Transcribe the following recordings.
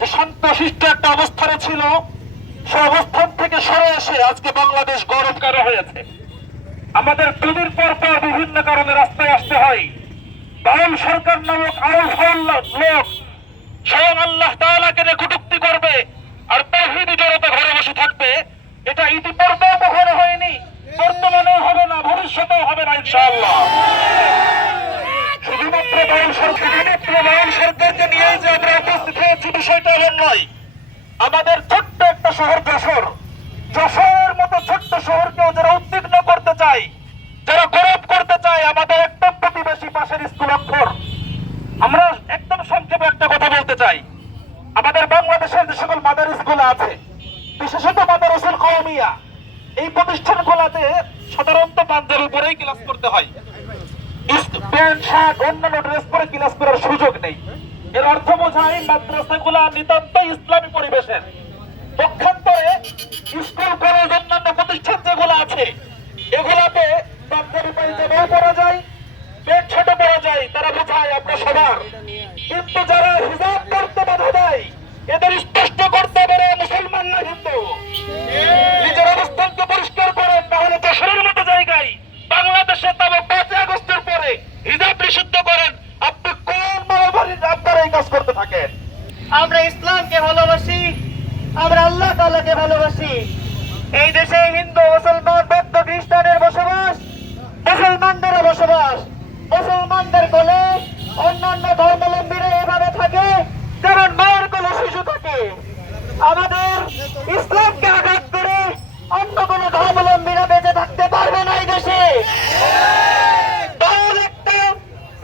যে শান্তশিষ্ট একটা অবস্থানে ছিল, সে অবস্থান থেকে সরে এসে আজকে বাংলাদেশ গৌরবকারী হয়েছে। আমাদের দুদিন পর পর বিভিন্ন কারণে রাস্তায় আসতে হয়। বাউল সরকার নামক আউল ফাউল লোক স্বয়ং আল্লাহ তাআলাকে নিয়ে কটূক্তি করবে আর তাওহীদি জনতা ঘরে বসে থাকবে। এটা ইতিপূর্বেও কখনো হয়নি, বর্তমানেও হবে না, ভবিষ্যতেও হবে না ইনশাআল্লাহ। শুধুমাত্র বাউল সরকারকে নিয়ে যে আমরা উপস্থিত হয়েছি বিষয়টা এমন নয়। আমাদের ছোট্ট একটা শহর যশোরের মতো ছোট্ট শহরকেও যারা উদ্বিগ্ন করতে চায়, যারা গৌরব করতে চায়, আমাদের একদম প্রতিবেশী পাশের স্কুল অক্ষর। আমরা একদম সংক্ষেপে একটা কথা বলতে চাই। আমাদের বাংলাদেশের যে সকল মাদারিসগুলো আছে, বিশেষত মাদারিসুল কওমিয়া, এই প্রতিষ্ঠানগুলোতে সাধারণত পাঞ্জাবি পরেই ক্লাস করতে হয়। প্যান্ট শার্ট অন্যান্য ড্রেস পরে ক্লাস করার সুযোগ নেই। এর অর্থ বোঝায় মাদ্রাসাগুলা নিতান্ত ইসলামী পরিবেশের। পক্ষান্তরে স্কুল কলেজ অন্যান্য প্রতিষ্ঠান যেগুলো আছে, এগুলাতে পাঞ্জাবি পায়জামাও পরা যায়, প্যান্ট শার্টও পরা যায়, তারা বোঝায় আমরা সবার। কিন্তু যারা হিজাব করতে বাধা দেয়, এদের স্পষ্ট করতে পারে মুসলমান না হিন্দু। নিজের অবস্থানকে পরিষ্কার করেন, তাহলে যশোরের মতো জায়গায় বাংলাদেশে তবে 5 আগস্টের পরে হিজাব নিষিদ্ধ করেন। আপনি কোন মানবাড়ির আপনারা এই কাজ করতে থাকেন? আমরা ইসলামকে ভালোবাসি, আমরা আল্লাহ তাআলাকে ভালোবাসি। এই দেশে হিন্দু, মুসলমান, বৌদ্ধ, খ্রিস্টানের বসবাস, মুসলমানদেরও বসবাস। মুসলমানদের কোলে অন্যান্য ধর্মাবলম্বীরা এভাবে থাকে যেমন মায়ের কোলে শিশু থাকে। আমাদের ইসলামকে আঘাত করে অন্য কোন ধর্মাবলম্বীরা বেঁচে থাকতে পারবে না এই দেশে। বাউল একটা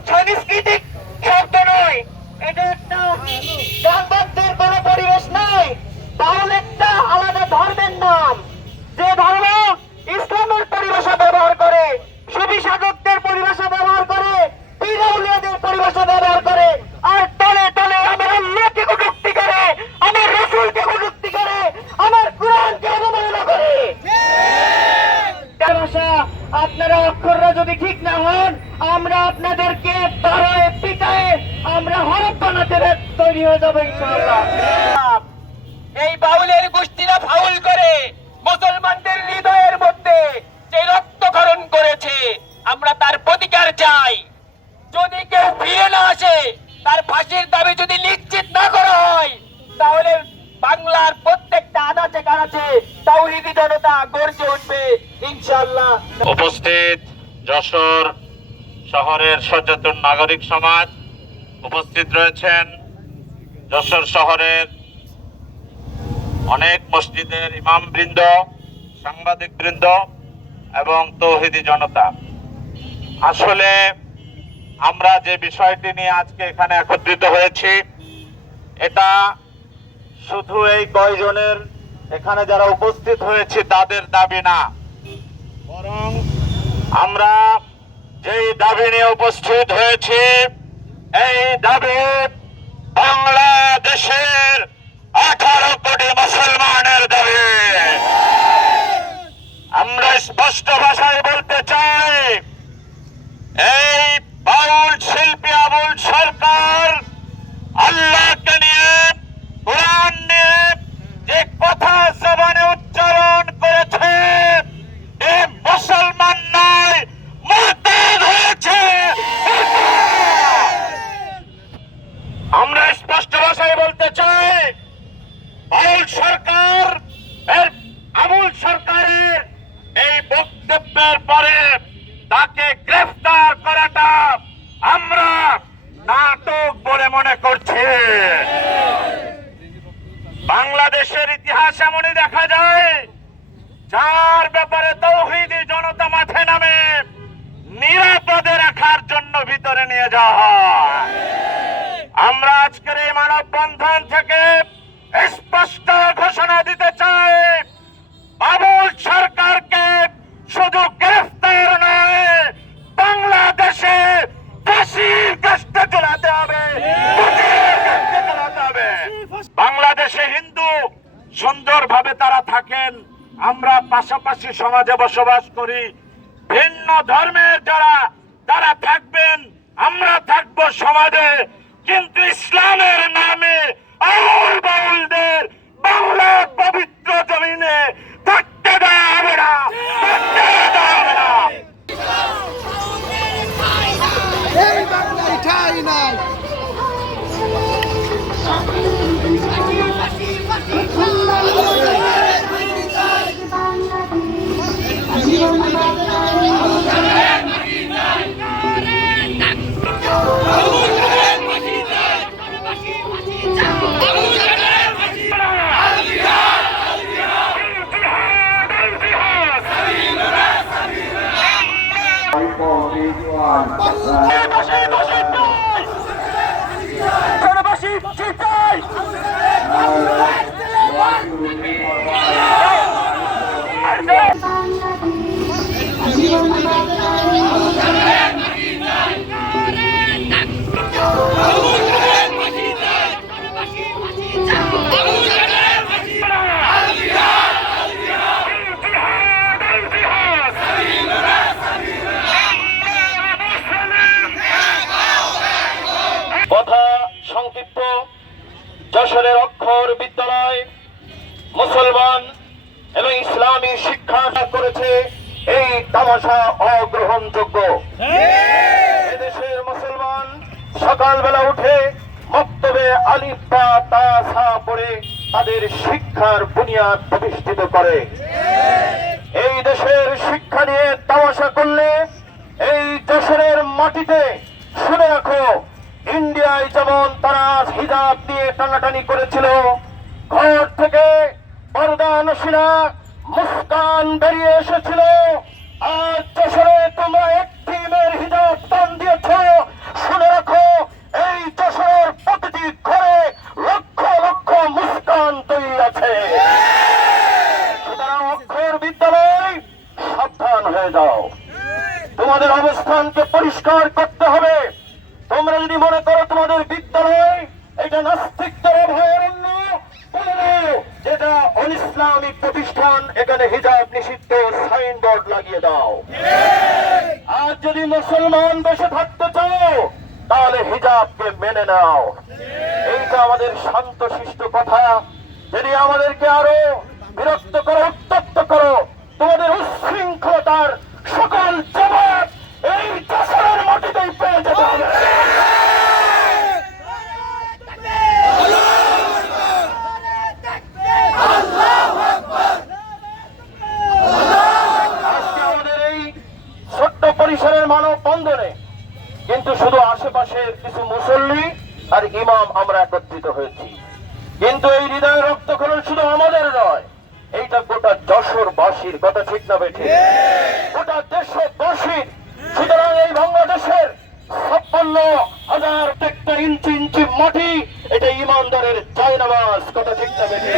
সাংস্কৃতিক শব্দ নয়, এটা একটা গানবাদ্যের কোন পরিবেশ নয়। বাউল একটা আলাদা ধর্মের নাম, যে ধর্ম ইসলামের পরিভাষা ব্যবহার করে, সুফি সাধকদের পরিভাষা ব্যবহার করে, পীর আউলিয়াদের পরিভাষা ব্যবহার করে, আর তলে তলে আমার আল্লাহকে কটূক্তি করে, আমার রাসূলকে কটূক্তি করে, আমার কোরআনকে অবমাননা করে। ভাষা আপনারা অক্ষররা যদি ঠিক না হন, আমরা আপনাদেরকে তারায় পিটায় আমরা হরফ বানাতে তৈরি হয়ে যাবো ইনশাআল্লাহ। এই বাউলের গোষ্ঠীরা ফাউল করে মুসলমানদের হৃদয়ের মধ্যে যে রক্তক্ষরণ করেছে, আমরা তার প্রতিকার চাই। যদি কেউ ফিরে না আসে, তার ফাঁসির দাবি যদি নিশ্চিত না করা হয়, তাহলে বাংলার প্রত্যেকটা আনাচে কানাচে তাওহীদি জনতা গর্জে উঠবে ইনশাআল্লাহ। উপস্থিত যশোর শহরের সচেতন নাগরিক সমাজ, উপস্থিত রয়েছেন যশোর শহরের অনেক মসজিদের ইমাম বৃন্দ, সাংবাদিক বৃন্দ এবং তাওহীদি জনতা। আসলে আমরা যে বিষয়টি নিয়ে আজকে এখানে একত্রিত হয়েছি, এটা শুধু এই কয়জনের এখানে যারা উপস্থিত হয়েছে তাদের দাবি না, বরং আমরা যেই দাবি নিয়ে উপস্থিত হয়েছি, এই দাবি বাংলাদেশের 18 কোটি মুসলমানের দাবি। আমরা স্পষ্ট ভাষায় বলতে চাই, এই বাউল শিল্পী আবুল সরকার আল্লাহকে নিয়ে, কোরআন নিয়ে যে কথা জবানে উচ্চারণ করেছে, এ মুসলমান নয়, মুরতাদ হয়েছে। আমরা স্পষ্ট ভাষায় বলতে চাই, বাউল সরকার আবুল সরকারের এই বক্তব্যের পরে তাকে গ্রেফতার করাটা আমরা নাটক বলে মনে করছি। বাংলাদেশের ইতিহাস এমনই দেখা যায়, যার ব্যাপারে তাওহীদি জনতা মাঠে নামে নিরাপদে রাখার জন্য ভিতরে নিয়ে যাওয়া হয়। আমরা আজকের এই মানববন্ধন থেকে স্পষ্ট ঘোষণা দিতে চাই, আবুল সরকারকে শুধু গ্রেফতার নয়, বাংলাদেশে ফাঁসির কাস্টে চলাতে হবে, বাংলাদেশে হিন্দু সুন্দরভাবে তারা থাকেন, আমরা পাশাপাশি সমাজে বসবাস করি। ভিন্ন ধর্মের যারা তারা থাকবেন, আমরা থাকবো সমাজে, কিন্তু ইসলামের নামে আউল যশোরের অক্ষর বিদ্যালয় মুসলমান এবং ইসলামী শিক্ষা করেছে, এই তামাশা অগ্রহণযোগ্য। এদেশের মুসলমান সকালবেলা উঠে মক্তবে আলিফ বা তা সা পড়ে তাদের শিক্ষার বুনিয়াদ প্রতিষ্ঠিত করে। এই দেশের শিক্ষা নিয়ে তামাশা করলে এই যশোরের মাটিতে শুনে রাখো, ইন্ডিয়ায় যেমন তারা হিজাব দিয়ে টানাটানি করেছিল, ঘর থেকে পর্দা নসিনা মুস্কান বেরিয়ে এসেছিল, আজ যশোরে তোমরা একটি মেয়ের হিজাব টান দিয়েছ। শুনে রাখো, এই যশোরের প্রতিটি ঘরে লক্ষ লক্ষ মুস্কান তৈরি আছে। সুতরাং অক্ষর বিদ্যালয় সাবধান হয়ে যাও, তোমাদের অবস্থানকে পরিষ্কার করতে হবে। তোমরা যদি মনে করো তোমাদের বিদ্যালয় এটা নাস্তিকদের অভয়ারণ্য, যেটা অনিসলামিক প্রতিষ্ঠান, এখানে হিজাব নিষিদ্ধ সাইনবোর্ড লাগিয়ে দাও। আর যদি মুসলমান দেশে থাকতে চাও তাহলে হিজাবকে মেনে নাও। এইটা আমাদের শান্তশিষ্ট কথা। যদি আমাদেরকে আরো বিরক্ত করো, উত্তপ্ত করো, তোমাদের উচ্ছৃঙ্খলতার সকল জবাব এই যশোরের মাটিতেই পেয়ে যেতে হবে। আজকে আমাদের এই ছোট্ট পরিসরের মানববন্ধনে কিন্তু শুধু আশেপাশের কিছু মুসল্লি আর ইমাম আমরা একত্রিত হয়েছি, কিন্তু এই হৃদয় রক্তক্ষরণ শুধু আমাদের নয়, এইটা গোটা যশোরবাসীর কথা, ঠিক না বেঠে? গোটা দেশবাসীর। সুতরাং এই বাংলাদেশের 56,000 প্রত্যেকটা ইঞ্চি ইঞ্চি মাটি এটা ইমানদারের জায়নামাজ, কথা ঠিক না বেঠে?